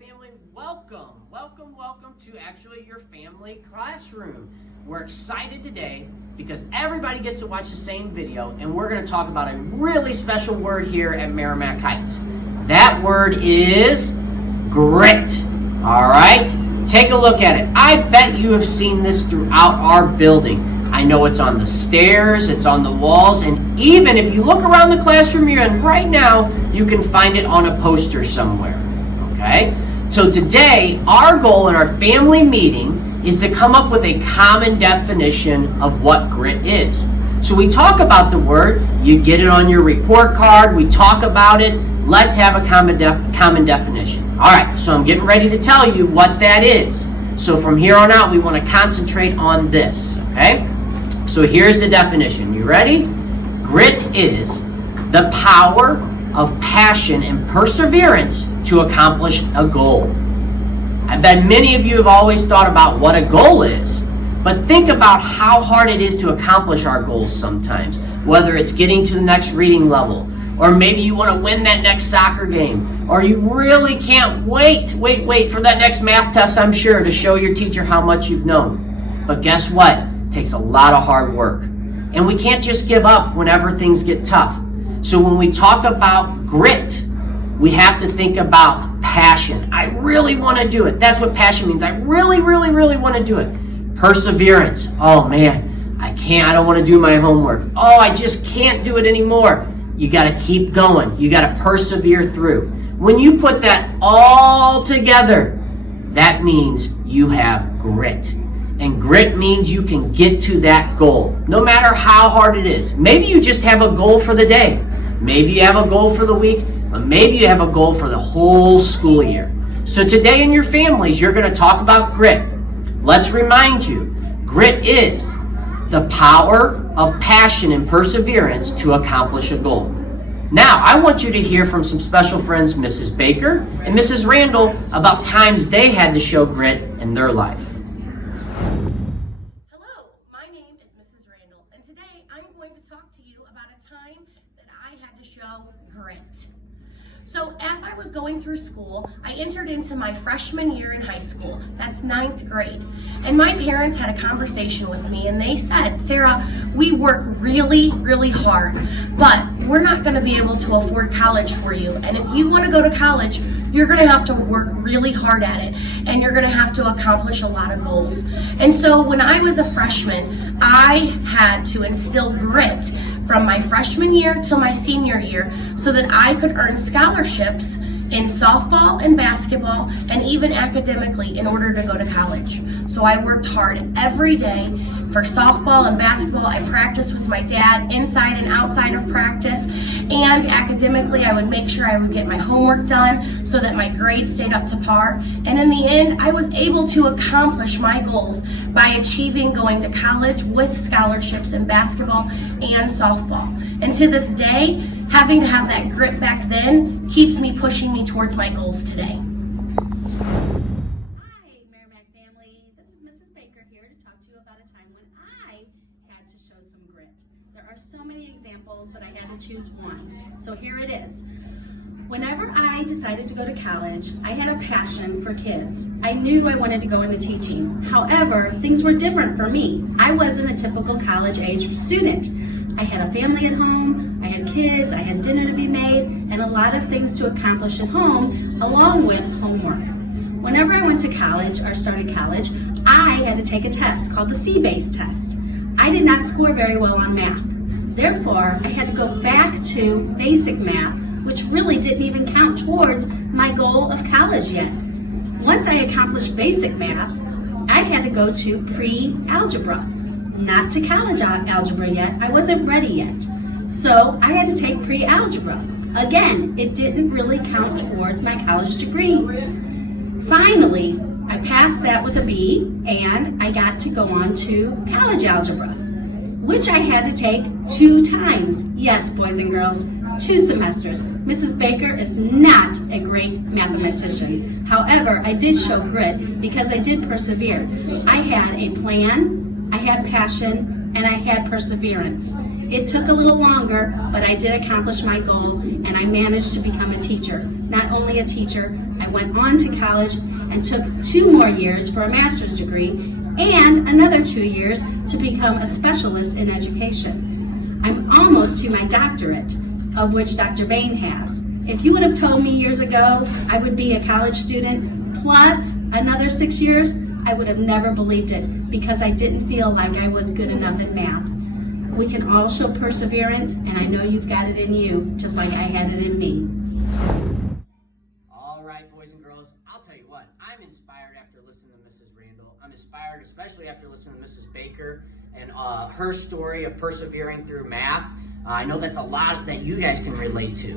family, welcome to actually your family classroom. We're excited today because everybody gets to watch the same video, and we're going to talk about a really special word here at Meramec Heights. That word is grit. All right, take a look at it. I bet you have seen this throughout our building. I know it's on the stairs, it's on the walls, and even if you look around the classroom you're in right now, you can find it on a poster somewhere. Okay? So today, our goal in our family meeting is to come up with a common definition of what grit is. So we talk about the word, you get it on your report card, we talk about it, let's have a common definition. All right, so I'm getting ready to tell you what that is. So from here on out, we want to concentrate on this, okay? So here's the definition. You ready? Grit is the power of passion and perseverance to accomplish a goal. I bet many of you have always thought about what a goal is, but think about how hard it is to accomplish our goals sometimes, whether it's getting to the next reading level, or maybe you want to win that next soccer game, or you really can't wait for that next math test, I'm sure, to show your teacher how much you've known. But guess what? It takes a lot of hard work. And we can't just give up whenever things get tough. So when we talk about grit, we have to think about passion. I really want to do it. That's what passion means. I really want to do it. Perseverance. Oh man, I don't want to do my homework. Oh, I just can't do it anymore. You got to keep going. You got to persevere through. When you put that all together, that means you have grit. And grit means you can get to that goal, no matter how hard it is. Maybe you just have a goal for the day. Maybe you have a goal for the week, or maybe you have a goal for the whole school year. So today in your families, you're going to talk about grit. Let's remind you, grit is the power of passion and perseverance to accomplish a goal. Now, I want you to hear from some special friends, Mrs. Baker and Mrs. Randall, about times they had to show grit in their life. Hello, my name is Mrs. Randall, and today I'm going to talk to you about a time that I had to show grit. So as I was going through school, I entered into my freshman year in high school. That's 9th grade. And my parents had a conversation with me and they said, Sarah, we work really hard, but we're not going to be able to afford college for you. And if you want to go to college, you're going to have to work really hard at it and you're going to have to accomplish a lot of goals. And so when I was a freshman, I had to instill grit from my freshman year till my senior year so that I could earn scholarships in softball and basketball and even academically in order to go to college. So I worked hard every day for softball and basketball. I practiced with my dad inside and outside of practice, and academically I would make sure I would get my homework done so that my grades stayed up to par. And in the end, I was able to accomplish my goals by achieving going to college with scholarships in basketball and softball. And to this day, having to have that grit back then keeps me pushing me towards my goals today. Hi, Meramec family. This is Mrs. Baker here to talk to you about a time when I had to show some grit. There are so many examples, but I had to choose one. So here it is. Whenever I decided to go to college, I had a passion for kids. I knew I wanted to go into teaching. However, things were different for me. I wasn't a typical college-age student. I had a family at home, I had kids, I had dinner to be made, and a lot of things to accomplish at home, along with homework. Whenever I went to college, or started college, I had to take a test called the C-based test. I did not score very well on math. Therefore, I had to go back to basic math, which really didn't even count towards my goal of college yet. Once I accomplished basic math, I had to go to pre-algebra. Not to college algebra yet. I wasn't ready yet. So I had to take pre-algebra. Again, it didn't really count towards my college degree. Finally, I passed that with a B, and I got to go on to college algebra, which I had to take 2 times. Yes, boys and girls, 2 semesters. Mrs. Baker is not a great mathematician. However, I did show grit because I did persevere. I had a plan, I had passion, and I had perseverance. It took a little longer, but I did accomplish my goal, and I managed to become a teacher. Not only a teacher, I went on to college and took 2 more years for a master's degree and another 2 years to become a specialist in education. I'm almost to my doctorate, of which Dr. Bain has. If you would have told me years ago I would be a college student plus another 6 years, I would have never believed it because I didn't feel like I was good enough in math. We can all show perseverance, and I know you've got it in you, just like I had it in me. All right, boys and girls, I'll tell you what, I'm inspired after listening to Mrs. Randall. I'm inspired especially after listening to Mrs. Baker and her story of persevering through math. I know that's a lot that you guys can relate to.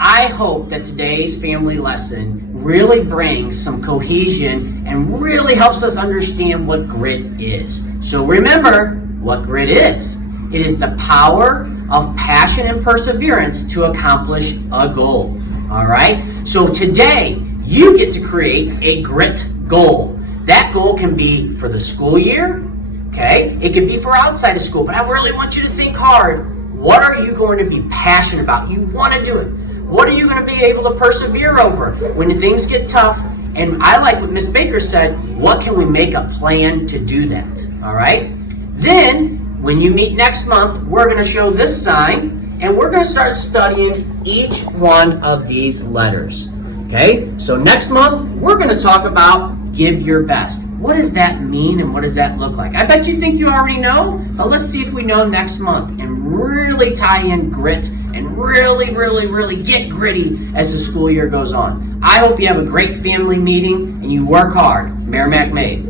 I hope that today's family lesson really brings some cohesion and really helps us understand what grit is. So remember what grit is. It is the power of passion and perseverance to accomplish a goal. All right? So today, you get to create a grit goal. That goal can be for the school year, okay? It can be for outside of school, but I really want you to think hard. What are you going to be passionate about? You want to do it. What are you going to be able to persevere over when things get tough? And I like what Miss Baker said, what can we make a plan to do that? All right? Then, when you meet next month, we're going to show this sign, and we're going to start studying each one of these letters. Okay? So next month, we're going to talk about give your best. What does that mean and what does that look like? I bet you think you already know, but let's see if we know next month and really tie in grit and really get gritty as the school year goes on. I hope you have a great family meeting and you work hard. Meramec made.